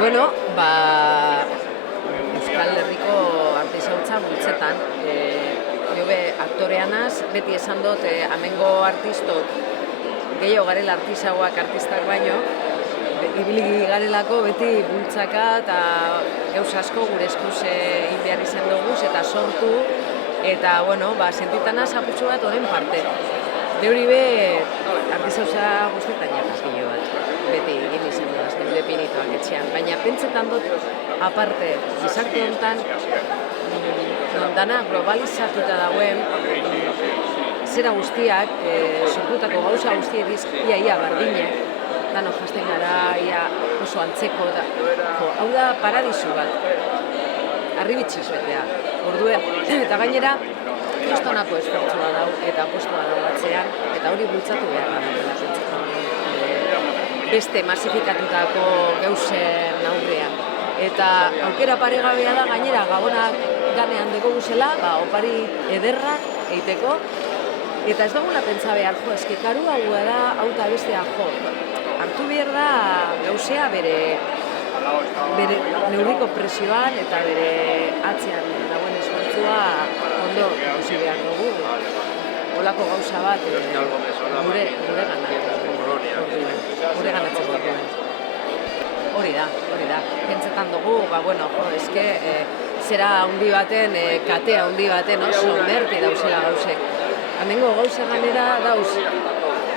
Bueno, Euskal Herriko artisautza multzetan, jobe aktoreanaz, beti esan dut, amengo artistok gehiago garela artisauak artistak baino, ibili garelako beti bultzaka eta gauz asko gure eskuz egin behar izan dugu eta sortu, eta, bueno, sentitanaz aputxo bat horren parte. Neuri be, artisauza guztetan jakazkilo bat, beti egin izan dut, azken depinituak etxean, baina pentsetan dut, aparte, gizarte honetan, dana globalizatuta dauen, zera guztiak, sortutako gauza guztiek ia bardinek, dano jazten gara, ia oso antzeko, hau da paradisu bat, arribitxiz betea, orduen, eta gainera, kristonako esfortzua dau eta apostua dau batzean, eta hori bultzatu behar da, beste masifikatutako gauzen aurrean. Eta aukera paregabea da gainera gabonak ganean dugu guzela, opari ederrak eiteko, eta ez dugula pentsa behar, eski karu hau da, hau eta bestea hartu behar da gauzea bere neurriko presioan eta bere atzean dagoen esfortzua ondo ikusi behar dugu. Olako gauza bat gure ganatzeko orduen. Hori da. Pentsetan dugu, eske zera handi baten, katea handi baten oso merke dauzela gauzek. Hemengo gauza ganera dauz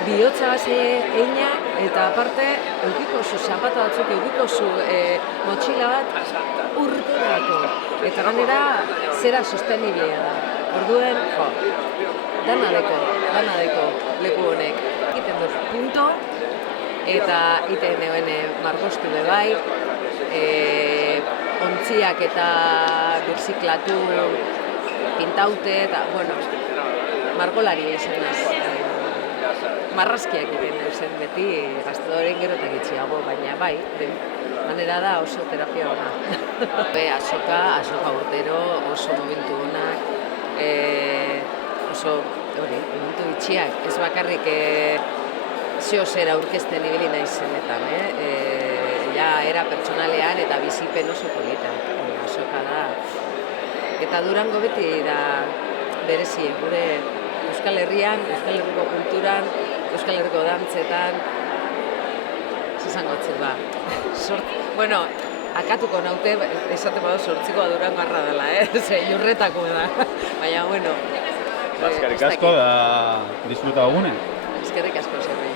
bihotza base eina eta aparte eukiko zu zapata batzuk, eukiko zu motxila bat urterako. Eta ganera zera sosteniblea da. Orduen, dana deko leku honek. Iten dut punto, eta iten neuen margostu bai, ontziak eta birziklatu, pintaute, eta, margolari esan ez. Marrazkiak iten zen beti, gaztedoren gero eta gitxiago, baina bai, manera da oso terapia ona. Azoka urtero, oso momentu onak, oso momentu bitxiak, ez bakarrik zeo zera aurkezten ibili naizenetan, era pertsonalean eta bizipen oso politak, azoka da. Eta Durango beti da berezi, gure Euskal Herrian, Euskal Herriko kulturan, Euskal Herriko dantzetan, zizangotzen akatuko naute, esaten badu sortzikoa Durango arra dela, jurretako da, baina, Eskerrik asko da disfruta dugune. Eskerrik asko, zerri.